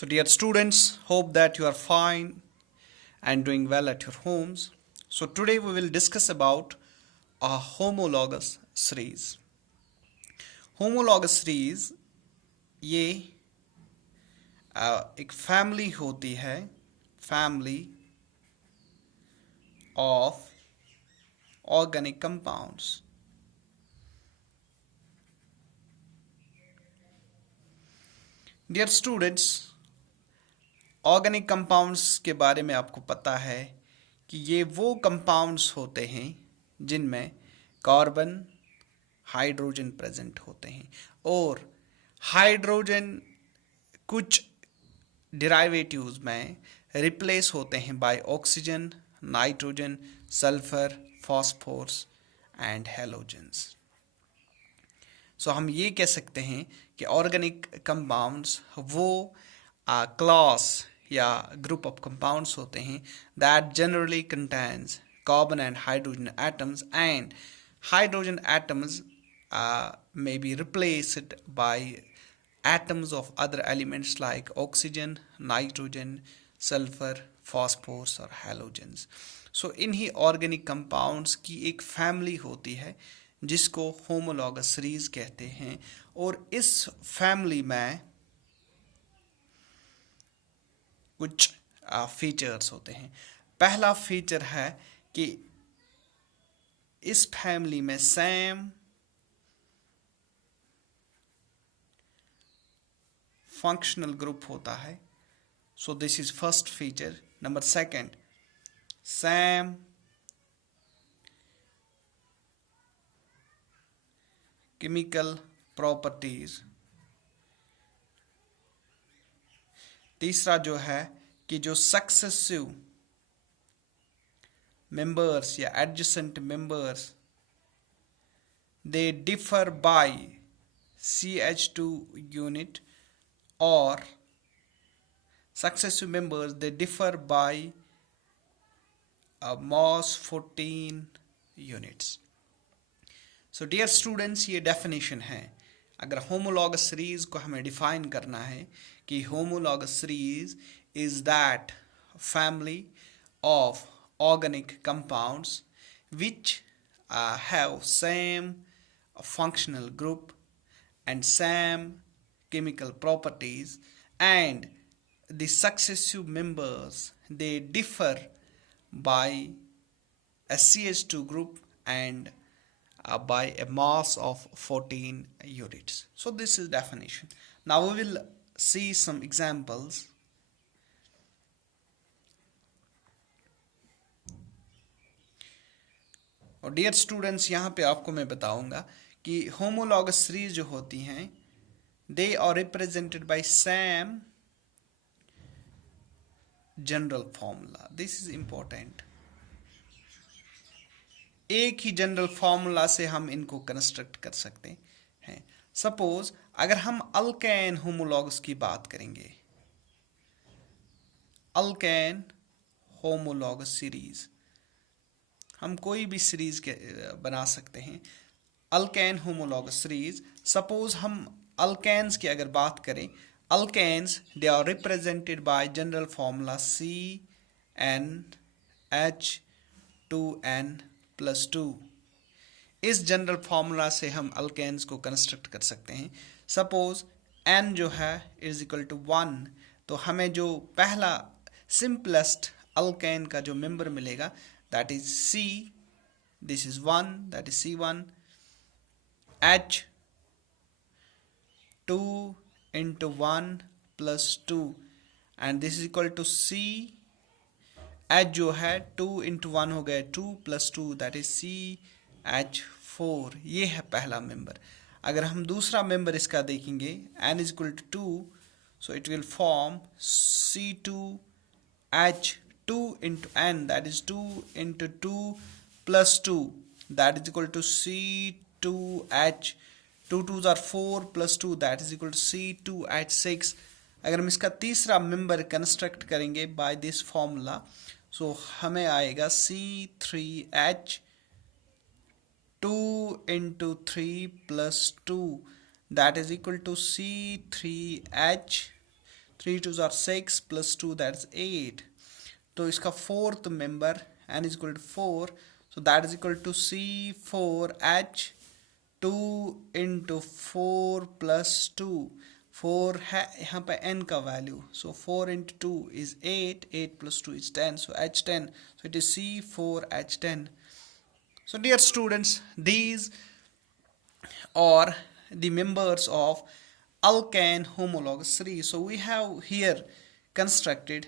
So, dear students, hope that you are fine and doing well at your homes. So, today we will discuss about a homologous series. Homologous series ये एक family होती है, family of organic compounds. Dear students, organic compounds के बारे में आपको पता है कि ये वो कंपाउंड्स होते हैं जिनमें कार्बन हाइड्रोजन प्रेजेंट होते हैं और हाइड्रोजन कुछ डिराइवेटिव्स में रिप्लेस होते हैं by oxygen, nitrogen, sulphur, phosphorus and halogens. So हम ये कह सकते हैं कि ऑर्गेनिक कंपाउंड्स वो क्लास या ग्रुप ऑफ कंपाउंड्स होते हैं that generally contains carbon and hydrogen atoms and hydrogen atoms may be replaced by atoms of other elements like oxygen, nitrogen, sulfur, phosphorus और halogens. So इन्हीं organic compounds की एक family होती है जिसको homologous series कहते हैं और इस फैमिली में कुछ फीचर्स होते हैं. पहला फीचर है कि इस फैमिली में सेम फंक्शनल ग्रुप होता है. So this is first feature. Number second, same chemical properties. तीसरा जो है कि जो सक्सेसिव members या adjacent members they differ by CH2 unit or successive members they differ by mass 14 units. So dear students, ये definition है. अगर homologous series को हमें define करना है कि homologous series is that family of organic compounds which have same functional group and same chemical properties and the successive members they differ by a CH2 group and by a mass of 14 units. So this is definition. Now we will see some examples. और dear students, यहाँ पे आपको मैं बताऊंगा कि homologous series जो होती हैं they are represented by same general formula. This is important. एक ही जनरल फॉर्मूला से हम इनको कंस्ट्रक्ट कर सकते हैं. सपोज अगर हम अल्केन होमोलॉगस की बात करेंगे, अल्केन होमोलॉगस सीरीज, हम कोई भी सीरीज के बना सकते हैं. Alkane homologous series. सपोज हम अल्केन्स की अगर बात करें, alkanes they are represented by general formula CnH2n+2. इस जनरल फार्मूला से हम अल्केन्स को कंस्ट्रक्ट कर सकते हैं. सपोज n जो है इज इक्वल टू 1, तो हमें जो पहला सिंपलेस्ट अल्केन का जो मेंबर मिलेगा that is C. This is 1, that is C1. H 2 into 1 plus 2 and this is equal to C. H जो है 2 into 1 हो गया 2 plus 2, that is CH4. ये है पहला मेंबर. अगर हम दूसरा मेंबर इसका देखेंगे, n is equal to 2, so it will form C2H 2 into n, that is 2 into 2 plus 2, that is equal to C2H. 2 2s are 4 plus 2, that is equal to C2H6. अगर हम इसका तीसरा मेंबर कंस्ट्रक्ट करेंगे by this formula, सो हमें आएगा C3H 2 into 3 plus 2, that is equal to C3H. 3 2s are 6 plus 2 that's 8. तो इसका fourth member n is equal to 4, so that is equal to C4H 2 into 4 plus 2. 4 है यहाँ पे n का value, so 4 into 2 is 8, 8 plus 2 is 10, so H10, so it is C4H10. So dear students, these are the members of alkane homologous series. So we have here constructed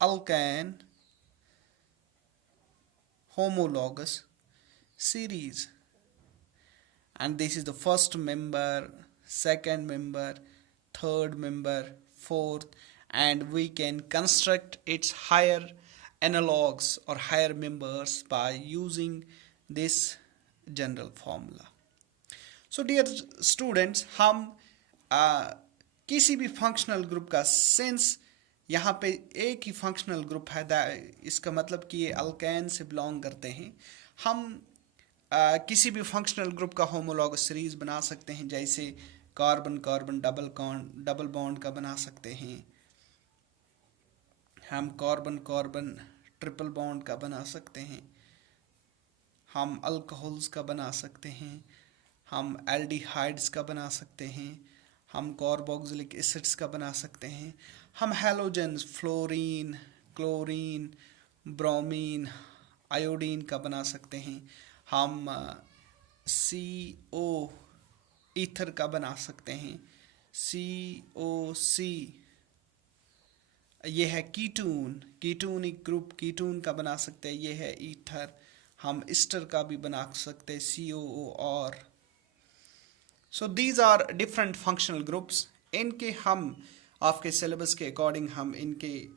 alkane homologous series, and this is the first member, second member, third member, fourth, and we can construct its higher analogues or higher members by using this general formula. So dear students, हम किसी भी functional group का, since यहाँ पे एक ही functional group है, इसका मतलब कि ये अल्केन से बिलोंग करते हैं, हम किसी भी फंक्शनल ग्रुप का होमोलॉगस सीरीज बना सकते हैं, जैसे कार्बन कार्बन डबल बॉन्ड का बना सकते हैं, हम कार्बन कार्बन ट्रिपल बॉन्ड का बना सकते हैं, हम अल्कोहल्स का बना सकते हैं, हम एल्डिहाइड्स का बना सकते हैं, हम कार्बोक्सिलिक एसिड्स का बना सकते हैं, हम halogens fluorine, chlorine, bromine, iodine का बना सकते हैं, हम CO ईथर का बना सकते हैं, COC ये है कीटूनिक ग्रुप, कीटून का बना सकते हैं, ये है ईथर, हम ईस्टर का भी बना सकते हैं, COOR. So these are different functional groups. इनके हम आपके सिलेबस के अकॉर्डिंग हम इनके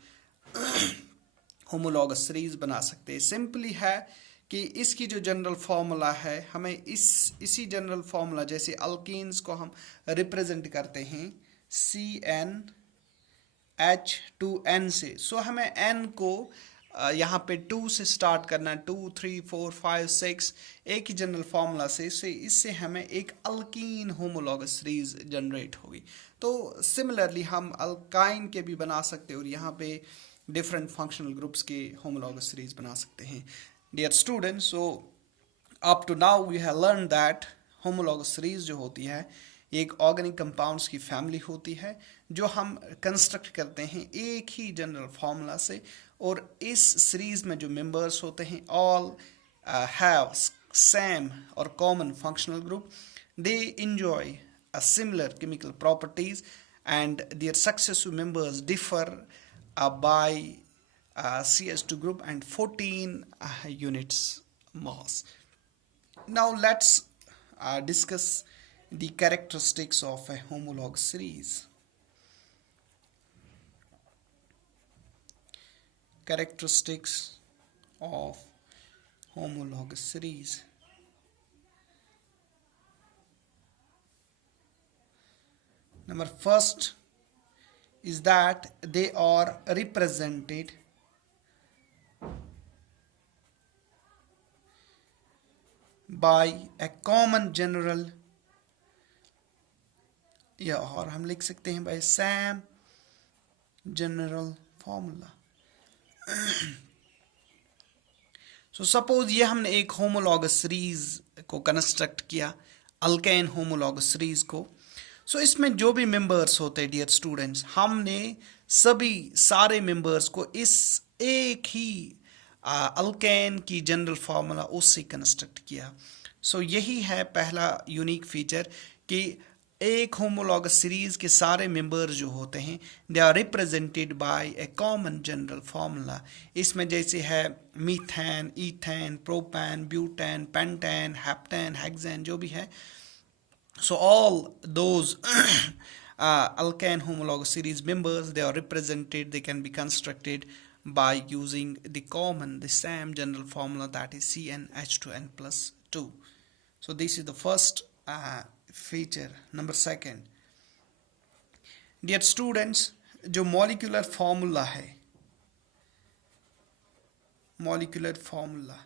होमोलॉगस सीरीज बना सकते हैं. सिंपली है कि इसकी जो जनरल फार्मूला है, हमें इसी जनरल फार्मूला जैसे अल्कीन्स को हम रिप्रेजेंट करते हैं CnH2n से. सो हमें n को यहाँ पे 2 से स्टार्ट करना है, 2 3 4 5 6 एक ही जनरल फार्मूला से, इससे हमें एक अल्कीन होमोलॉगस सीरीज जनरेट होगी. तो सिमिलरली हम अल्काइन के भी बना सकते हैं और यहाँ पे डिफरेंट फंक्शनल ग्रुप्स के होमोलॉगस सीरीज बना सकते हैं. Dear students, so up to now we have learn that homologous series जो होती है एक ऑर्गेनिक कंपाउंड्स की फैमिली होती है जो हम कंस्ट्रक्ट करते हैं एक ही जनरल फार्मूला से, और इस सीरीज में जो मेंबर्स होते हैं ऑल हैव सेम और common functional group. They enjoy similar chemical properties and their successive members differ by CH2 group and 14 units mass. Now let's discuss the characteristics of a homologous series. Characteristics of homologous series. Number first is that they are represented by a common general, या और हम लिख सकते हैं by same general formula. So suppose ये हमने एक homologous series को कंस्ट्रक्ट किया, अल्केन होमोलॉगस सीरीज को. सो इसमें जो भी मेंबर्स होते हैं डियर स्टूडेंट्स, हमने सभी सारे मेंबर्स को इस एक ही अल्केन की जनरल फार्मूला उससे कंस्ट्रक्ट किया. सो यही है पहला यूनिक फीचर कि एक होमोलॉगस सीरीज के सारे मेंबर्स जो होते हैं they are represented by a common general formula. इसमें जैसे है methane, ethane, propane, butane, pentane, heptane, hexane जो भी है. So all those alkane homologous series members, they are represented, they can be constructed by using the same general formula, that is CnH2n plus 2. So this is the first feature. Number second, dear students, जो molecular formula है, molecular formula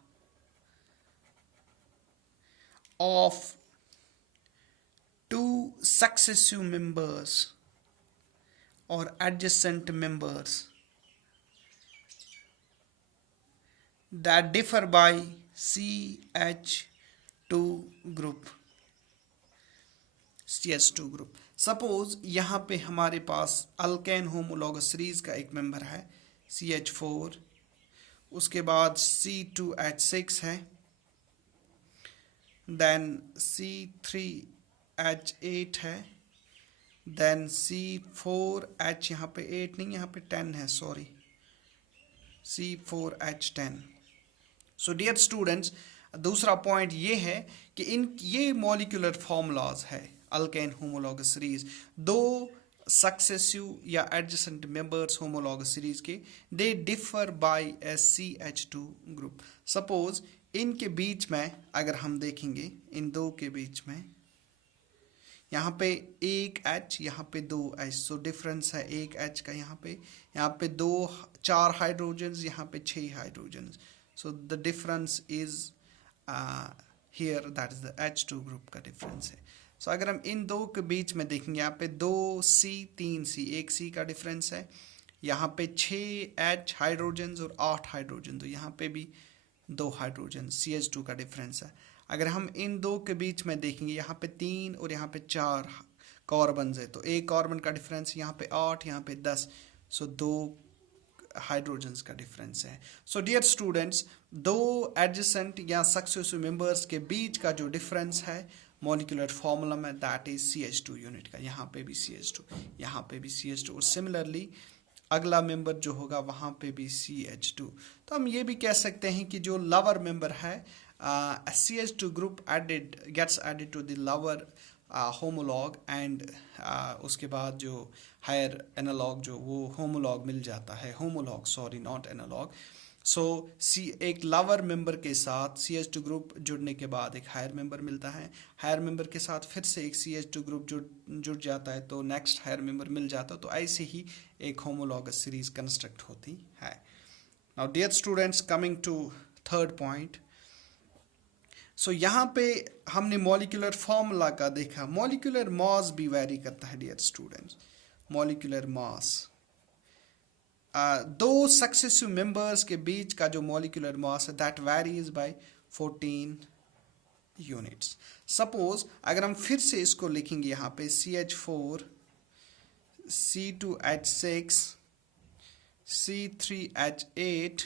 of two successive members और adjacent members that differ by CH2 group, CH2 group. Suppose यहाँ पे हमारे पास alkane homologous series का एक member है CH4, उसके बाद C2H6 है, देन C3H8 है, देन C4H, यहाँ पे 8 नहीं यहाँ पे 10 है, sorry, C4H10। So dear students, दूसरा पॉइंट ये है कि ये मॉलिक्यूलर फॉर्मूलाज है अल्केन होमोलॉगस सीरीज, दो सक्सेसिव या एडजेसेंट मेंबर्स होमोलॉगस सीरीज के, they differ by a CH2 group. Suppose इनके बीच में अगर हम देखेंगे, इन दो के बीच में यहाँ पे एक H, यहाँ पे दो H, सो डिफरेंस है एक H का, यहाँ पे 4 हाइड्रोजन्स, यहाँ पे 6 hydrogens, so the difference is here, that is the H2 group का डिफरेंस है। सो अगर हम इन दो के बीच में देखेंगे, यहाँ पे 2C 3C, एक C का डिफरेंस है, यहाँ पे 6H हाइड्रोजन्स और 8 हाइड्रोजन, तो यहाँ पे भी 2 हाइड्रोजन CH2 का डिफरेंस है। अगर हम इन दो के बीच में देखेंगे, यहाँ पे 3 और यहाँ पे 4 कार्बन्स है, तो एक कार्बन का डिफरेंस यहाँ पे 8, यहाँ पे 10, सो 2 हाइड्रोजन्स का डिफरेंस है। सो डियर स्टूडेंट्स, दो एडजेसेंट या सक्सेसिव मेंबर्स के बीच का जो डिफरेंस है मॉलिक्यूलर फॉर्मूला में, दैट इज CH2 यूनिट का। यहाँ पे भी CH2, यहाँ पे भी CH2, और सिमिलरली अगला मेंबर जो होगा वहाँ पे भी CH2। तो हम ये भी कह सकते हैं कि जो लवर मेंबर है, CH2 group gets added to the lower homolog, and उसके बाद जो हायर एनालॉग जो वो होमोलॉग मिल जाता है, होमोलॉग सॉरी नॉट एनालॉग। सो एक लवर मेंबर के साथ CH2 ग्रुप जुड़ने के बाद एक हायर मेंबर मिलता है, हायर मेंबर के साथ फिर से एक CH2 ग्रुप जुड़ जाता है, तो नेक्स्ट हायर मेंबर मिल जाता है, तो ऐसे ही एक होमोलॉगस सीरीज कंस्ट्रक्ट होती है। Now dear students, coming to third point. So यहाँ पे हमने मॉलिक्यूलर फॉर्मूला का देखा, मॉलिक्यूलर मास भी वैरी करता है डियर स्टूडेंट्स। मॉलिक्यूलर मास, दो सक्सेसिव मेंबर्स के बीच का जो मॉलिक्यूलर मास है, that varies by 14 units. Suppose अगर हम फिर से इसको लिखेंगे, यहाँ पे CH4, C2H6, C3H8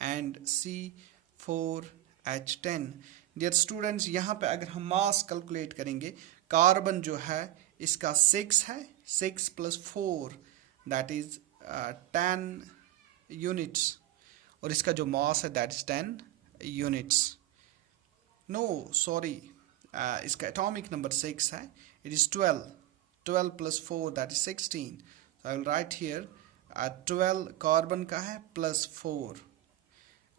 and C4H10। Dear students, यहाँ पे अगर हम मास कैलकुलेट करेंगे, कार्बन जो है इसका 6 है, 6 + 4 दैट इज 10 यूनिट्स, और इसका जो मास है that is 10 units. No sorry, इसका एटॉमिक नंबर 6 है, it is 12 + 4 that is 16। So I will write here 12 carbon का है प्लस 4,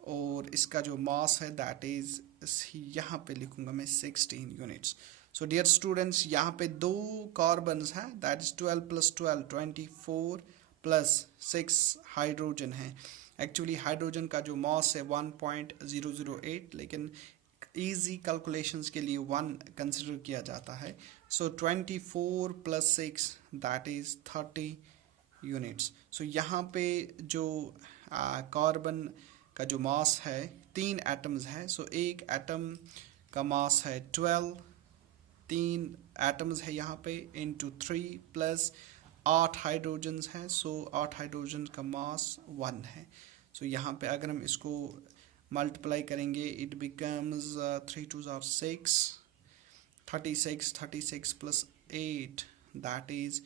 और इसका जो मास है दैट इज, यहाँ पे लिखूंगा मैं 16 यूनिट्स। सो डियर स्टूडेंट्स, यहाँ पे दो कार्बन्स हैं, दैट इज 12 + 12 24 प्लस 6 हाइड्रोजन है। एक्चुअली हाइड्रोजन का जो मास है 1.008, लेकिन इजी कैलकुलेशंस के लिए 1 कंसिडर किया जाता है। सो 24 + 6 दैट इज 30 यूनिट्स। सो यहाँ पे जो कार्बन का जो मास है, 3 एटम्स है, सो एक एटम का मास है 12, 3 एटम्स है यहाँ पे इंटू 3 प्लस 8 हाइड्रोजन्स हैं, सो 8 हाइड्रोजन का मास 1 है। सो यहाँ पे अगर हम इसको मल्टीप्लाई करेंगे, it becomes 3 × 2 = 6, 36 + 8 that is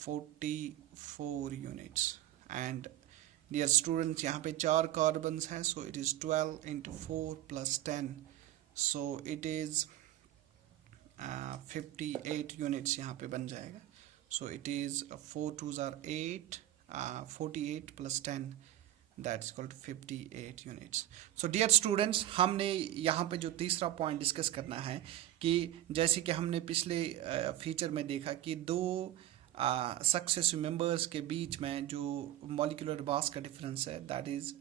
44 units. And dear students, यहाँ पे 4 कार्बन्स हैं, so it is 12 × 4 + 10, so it is 58 units यहाँ पे बन जाएगा। So it is 4 × 2 = 8, 48 + 10 that is called 58 units. So dear students, हमने यहाँ पे जो तीसरा पॉइंट डिस्कस करना है कि जैसे कि हमने पिछले फीचर में देखा कि दो सक्सेसिव मेंबर्स के बीच में जो मॉलिक्यूलर मास का डिफरेंस है that is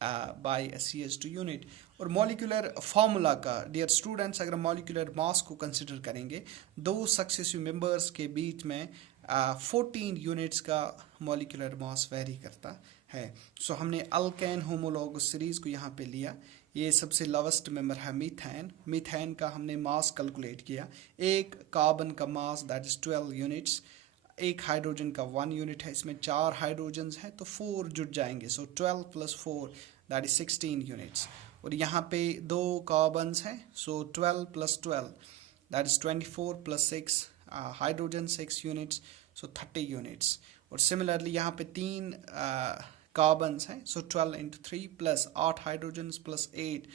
by CH2 unit. और मॉलिक्यूलर फार्मूला का डियर स्टूडेंट्स, अगर मॉलिक्यूलर मास को कंसिडर करेंगे, दो सक्सेसिव मेंबर्स के बीच में 14 यूनिट्स का मॉलिक्यूलर मास वेरी करता है। सो हमने अल्केन होमोलॉगस सीरीज को यहाँ पे लिया। ये सबसे लोवेस्ट मेंबर है मीथेन। मीथेन का हमने मास कैलकुलेट किया। एक कार्बन का मास दैट इज 12 यूनिट्स, एक हाइड्रोजन का 1 यूनिट है। इसमें 4 हाइड्रोजन है तो 4 जुड़ जाएंगे। So 12 + 4 that is 16 units. और यहाँ पे 2 कार्बन्स हैं, so 12 + 12 that is 24 + 6 hydrogen 6 units, so 30 units. और सिमिलरली यहाँ पे 3 कार्बन्स हैं, so 12 × 3 + 8 hydrogen + 8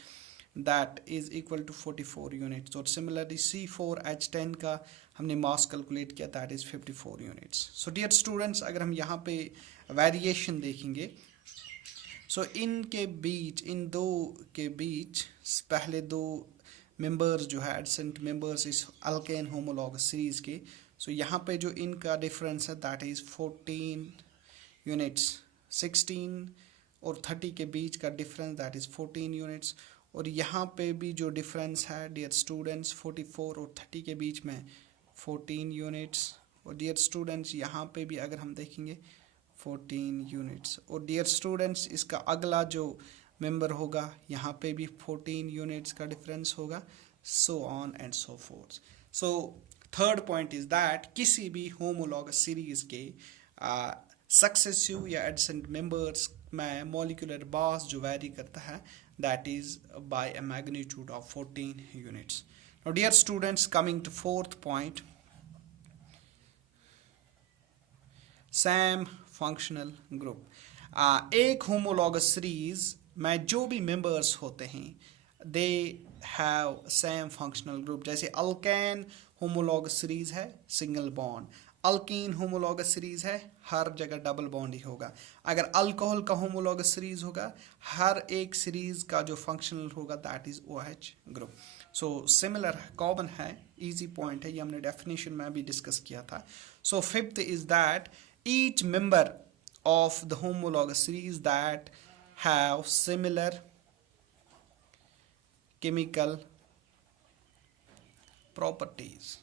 that is equal to 44 units. और सिमिलरली C4H10 का हमने मास कैलकुलेट किया that is 54 units. So dear students, अगर हम यहाँ पे वेरिएशन देखेंगे, सो इनके बीच, इन दो के बीच पहले 2 मेंबर्स जो है एडसेंट मेंबर्स इस अल्केन होमोलॉगस सीरीज के, सो यहाँ पे जो इनका डिफरेंस है दैट इज 14 यूनिट्स। 16 और 30 के बीच का डिफरेंस दैट इज 14 यूनिट्स। और यहाँ पे भी जो डिफरेंस है डियर स्टूडेंट्स 44 और 30 के बीच में 14 यूनिट्स। और डियर स्टूडेंट्स यहाँ पे भी अगर हम देखेंगे 14 यूनिट्स। और डियर स्टूडेंट्स इसका अगला जो मेंबर होगा यहाँ पे भी 14 यूनिट्स का डिफरेंस होगा, so on and so fourth. So third point is that किसी भी होमोलॉगस सीरीज के सक्सेसिव या एडसेंट मेंबर्स में मॉलिक्यूलर मास जो वेरी करता है that is by a magnitude of 14 units. Now dear students, coming to fourth point, same functional group. एक homologous series में जो भी members होते हैं they have same functional group. जैसे alkane homologous series है single bond, alkyne homologous series है हर जगह डबल बॉन्ड ही होगा। अगर अल्कोहल का होमोलॉगस सीरीज होगा हर एक सीरीज का जो फंक्शनल होगा that is OH group. So similar है, कॉमन है, इजी पॉइंट है, ये हमने डेफिनेशन में भी डिस्कस किया था। So fifth is that each member of the homologous series that have similar chemical properties.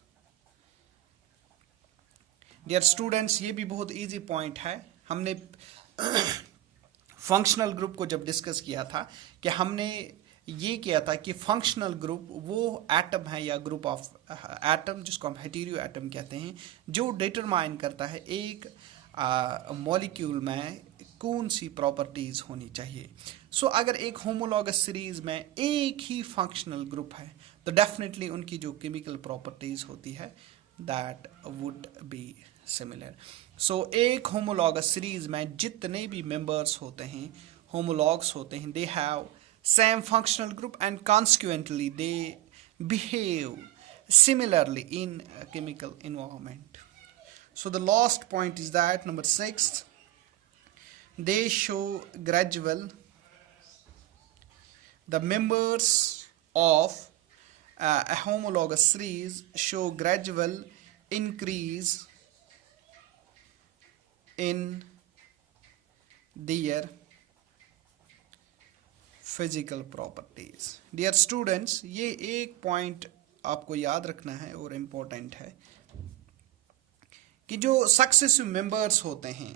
Dear students, ये भी बहुत इजी पॉइंट है। हमने फंक्शनल ग्रुप को जब डिस्कस किया था कि हमने ये किया था कि फंक्शनल ग्रुप वो एटम है या ग्रुप ऑफ एटम जिसको हम हेटेरो एटम कहते हैं जो डिटरमाइन करता है एक मॉलिक्यूल में कौन सी प्रॉपर्टीज होनी चाहिए। सो अगर एक होमोलॉगस सीरीज में एक ही फंक्शनल ग्रुप है तो डेफिनेटली उनकी जो केमिकल प्रॉपर्टीज होती है दैट वुड बी सिमिलर। सो एक होमोलॉगस सीरीज में जितने भी मेंबर्स होते हैं, होमोलॉग्स होते हैं, they have same functional group and consequently they behave similarly in a chemical environment. So the last point is that number 6, they show gradual, the members of a homologous series show gradual increase in their physical properties. Dear students, ये एक point आपको याद रखना है और important है कि जो सक्सेसिव मेंबर्स होते हैं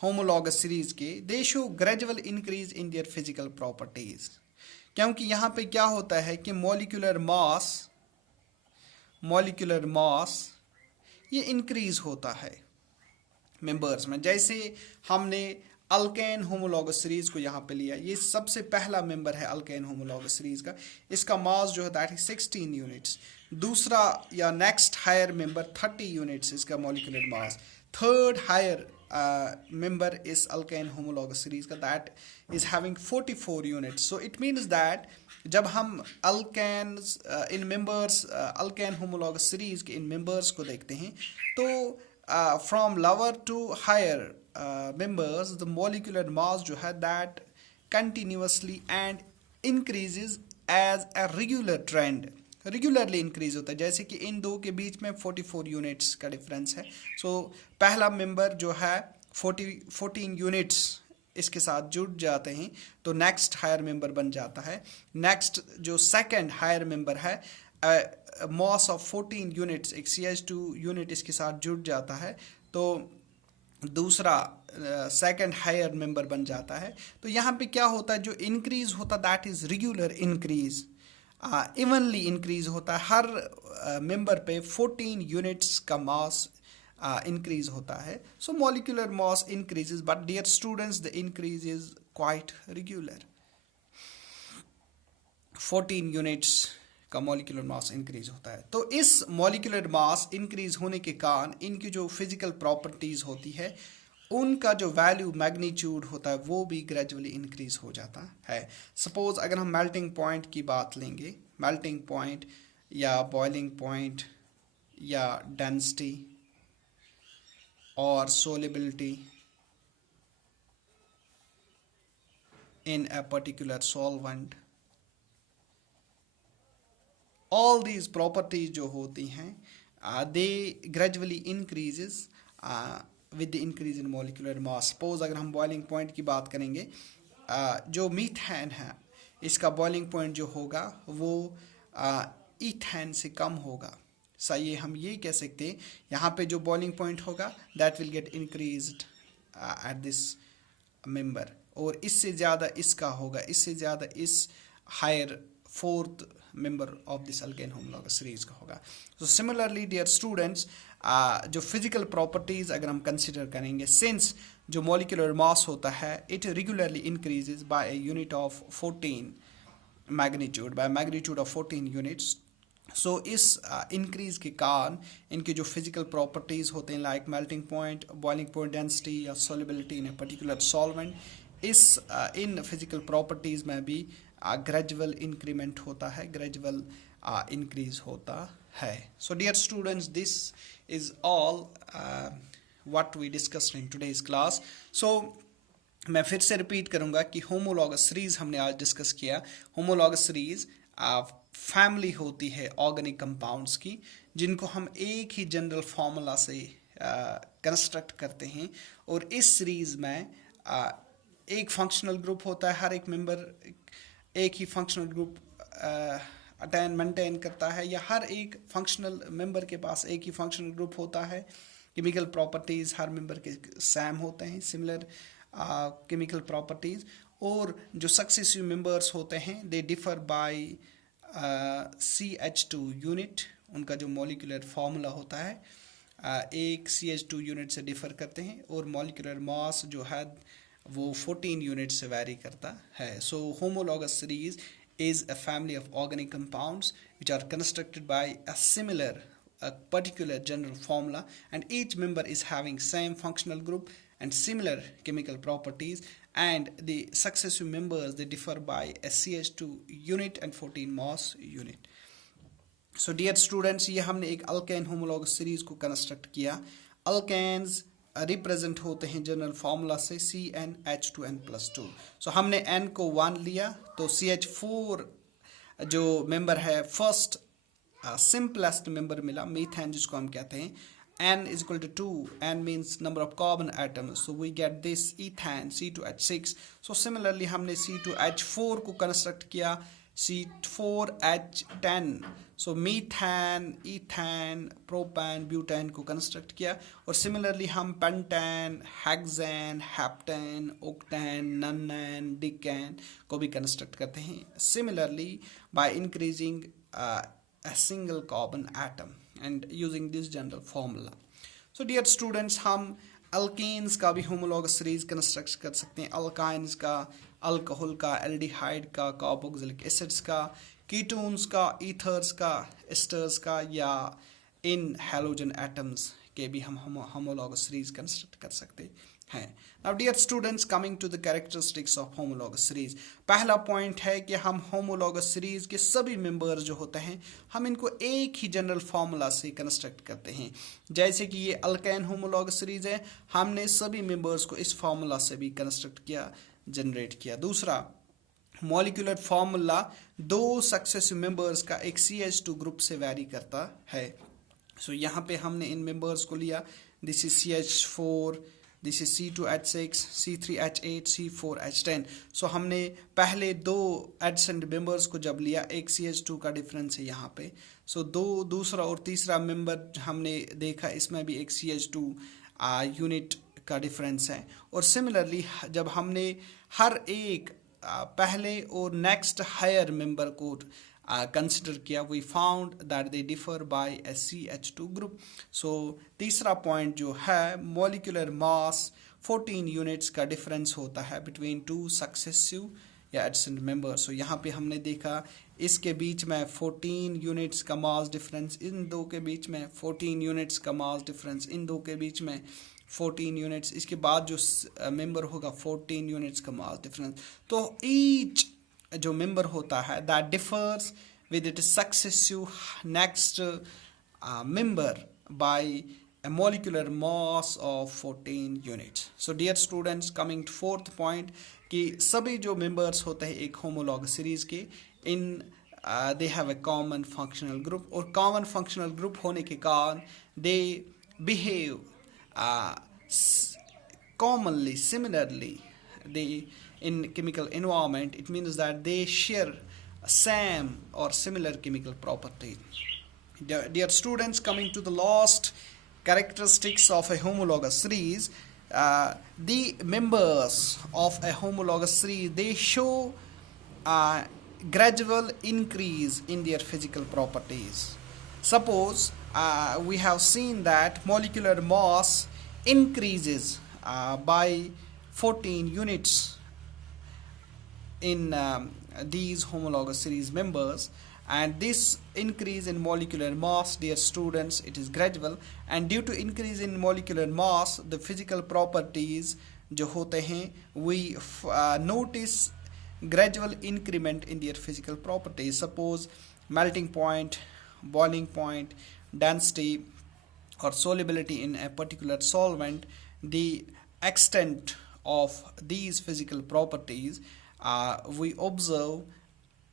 होमोलॉगस सीरीज के, दे show gradual increase in their physical properties. क्योंकि यहाँ पे क्या होता है कि मॉलिक्यूलर मास ये इंक्रीज होता है मेंबर्स में। जैसे हमने अल्केन होमोलॉगस सीरीज को यहाँ पे लिया, ये सबसे पहला मेंबर है अल्केन होमोलॉगस सीरीज का, इसका मास जो है दैट इज 16 यूनिट्स। दूसरा या नेक्स्ट हायर मेंबर 30 यूनिट्स इसका molecular mass. Third higher member इस अल्केन होमोलॉगस सीरीज का that is having 44 units. So it means that जब हम अल्केन इन मेंबर्स अल्केन होमोलॉगस सीरीज के इन मेंबर्स को देखते हैं तो from lower to higher members, the molecular mass जो है that continuously and increases as a regular trend, regularly increase होता है। जैसे कि इन दो के बीच में 44 यूनिट्स का डिफरेंस है। सो पहला मेंबर जो है 14 यूनिट्स इसके साथ जुड़ जाते हैं तो नेक्स्ट हायर मेंबर बन जाता है। नेक्स्ट जो सेकंड हायर मेंबर है मास ऑफ 14 यूनिट्स, एक CH2 यूनिट इसके साथ जुड़ जाता है तो दूसरा सेकंड हायर मेंबर बन जाता है। तो यहाँ पे क्या होता है, जो इंक्रीज होता that is regular increase, evenly increase होता है। हर मेंबर पे 14 यूनिट्स का मास इंक्रीज होता है। So molecular mass increases, but dear students the increase is quite regular. 14 units का मॉलिक्यूलर मास इंक्रीज होता है। तो इस मॉलिक्यूलर मास इंक्रीज होने के कारण इनकी जो फिजिकल प्रॉपर्टीज होती है, उनका जो वैल्यू मैग्नीट्यूड होता है वो भी ग्रेजुअली इंक्रीज हो जाता है। सपोज अगर हम मेल्टिंग पॉइंट की बात लेंगे, मेल्टिंग पॉइंट या बॉइलिंग पॉइंट या डेंसिटी और solubility in a particular solvent, all these properties जो होती हैं they gradually increases with the increase in molecular mass. Suppose अगर हम boiling point की बात करेंगे, जो मीथेन है इसका बॉइलिंग पॉइंट जो होगा वो ईथेन से कम होगा। सही है, हम ये कह सकते हैं यहाँ पे जो बॉइलिंग पॉइंट होगा that will get increased at this member, और इससे ज़्यादा इसका होगा, इससे ज़्यादा इस higher fourth member of this alkane homologous series का होगा। तो सिमिलरली डियर स्टूडेंट्स, जो फिजिकल प्रॉपर्टीज़ अगर हम कंसिडर करेंगे, सिंस जो मॉलिक्यूलर मास होता है it regularly increases by a unit of 14 magnitude, by magnitude of 14 units. So इस इंक्रीज के कारण इनके जो फिजिकल प्रॉपर्टीज़ होते हैं like melting point, boiling point density या solubility in a particular solvent, इस इन फिजिकल प्रॉपर्टीज़ में भी ग्रेजुअल इंक्रीमेंट होता है, ग्रेजुअल इंक्रीज होता है। So dear students, this is all what we discussed in today's class. So मैं फिर से रिपीट करूंगा कि होमोलॉगस सीरीज हमने आज डिस्कस किया। होमोलॉगस सीरीज फैमिली होती है ऑर्गेनिक कंपाउंड्स की, जिनको हम एक ही जनरल फार्मूला से कंस्ट्रक्ट करते हैं, और इस सीरीज में एक फंक्शनल ग्रुप होता है, हर एक मेंबर एक ही फंक्शनल ग्रुप मेंटेन करता है, या हर एक फंक्शनल मेंबर के पास एक ही फंक्शनल ग्रुप होता है। केमिकल प्रॉपर्टीज़ हर मेंबर के सेम होते हैं, सिमिलर केमिकल प्रॉपर्टीज़, और जो सक्सेसिव मेंबर्स होते हैं दे डिफर बाय CH2 यूनिट, उनका जो मॉलिक्यूलर फार्मूला होता है एक CH2 यूनिट से डिफर करते हैं, और मॉलिक्यूलर मास जो है वो 14 यूनिट से वैरी करता है। So homologous series is a family of organic compounds which are constructed by a similar a particular general formula, and each member is having same functional group and similar chemical properties, and the successive members they differ by a CH2 unit and 14 mass unit. So dear students, ये हमने एक alkane homologous series को construct किया। Alkanes represent होते हैं general formula से CnH2n+2। सो हमने n को 1 लिया, तो CH4 जो मेंबर है फर्स्ट सिंपलेस्ट मेंबर मिला, मीथेन जिसको हम कहते हैं। n is equal to 2, n means number of carbon atoms, so we get this ethane C2H6. so similarly हमने C2H4 को कंस्ट्रक्ट किया, C4H10, so methane, ethane, propane, butane को कंस्ट्रक्ट किया, और सिमिलरली हम pentane, hexane, heptane, octane, nonane, decane को भी construct करते हैं, similarly by increasing a single carbon atom and using this general formula. So dear students, हम अल्केन्स का भी होमोलॉगस सीरीज कंस्ट्रक्ट कर सकते हैं, अल्काइन्स का, अल्कोहल का, एल्डिहाइड का, कार्बोक्सिलिक एसिड्स का, कीटोन्स का, ईथर्स का, एस्टर्स का, या इन हैलोजन एटम्स के भी हम होमोलॉगस सीरीज कंस्ट्रक्ट कर सकते हैं। Now dear students, coming to the characteristics of homologous series, पहला पॉइंट है कि हम होमोलॉगस सीरीज के सभी मेंबर्स जो होते हैं हम इनको एक ही जनरल फार्मूला से कंस्ट्रक्ट करते हैं। जैसे कि ये अल्केन होमोलॉगस सीरीज है, हमने सभी मेंबर्स को इस फार्मूला से भी कंस्ट्रक्ट किया, जनरेट किया। दूसरा, मॉलिक्यूलर फार्मूला दो सक्सेसिव मेंबर्स का एक CH2 ग्रुप से वैरी करता है। सो यहाँ पे हमने इन मेंबर्स को लिया, this is CH4, this is C2H6, C3H8, C4H10। सो हमने पहले दो एडसेंट मेंबर्स को जब लिया, एक CH2 का डिफरेंस है यहाँ पे, सो दूसरा और तीसरा मेंबर हमने देखा, इसमें भी एक CH2 यूनिट का डिफरेंस है। और सिमिलरली जब हमने हर एक पहले और नेक्स्ट हायर मेंबर को कंसिडर किया, we found that they differ by a CH2 group. So तीसरा पॉइंट जो है, मॉलिक्यूलर मास 14 यूनिट्स का डिफरेंस होता है बिटवीन टू सक्सेसिव या एडसेंट मेंबर। सो यहाँ पे हमने देखा इसके बीच में 14 यूनिट्स का मास डिफरेंस, इन दो के बीच में 14 यूनिट्स का मास डिफरेंस, इन दो के बीच में 14 यूनिट्स, इसके बाद जो मेंबर होगा 14 यूनिट्स का मास डिफरेंस। तो ईच जो मेंबर होता है that differs with it successive next member by a molecular mass of 14 units. So dear students, coming to fourth point कि सभी जो members होते हैं एक homologous series के, इन they have a common functional group, और common functional group होने के कारण they behave commonly, similarly, they in chemical environment. It means that they share same or similar chemical properties. Dear students, coming to the last characteristics of a homologous series, the members of a homologous series, they show gradual increase in their physical properties. Suppose we have seen that molecular mass increases by 14 units in these homologous series members, and this increase in molecular mass, dear students, it is gradual, and due to increase in molecular mass, the physical properties जो होते हैं, we notice gradual increment in their physical properties. Suppose melting point, boiling point, density or solubility in a particular solvent, the extent of these physical properties, we observe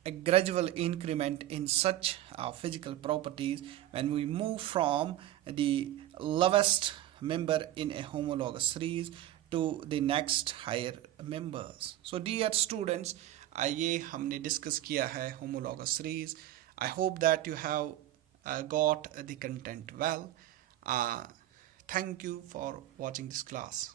a gradual increment in such physical properties when we move from the lowest member in a homologous series to the next higher members. So dear students, ये हमने discuss किया है homologous series. I hope that you have got the content well. Thank you for watching this class.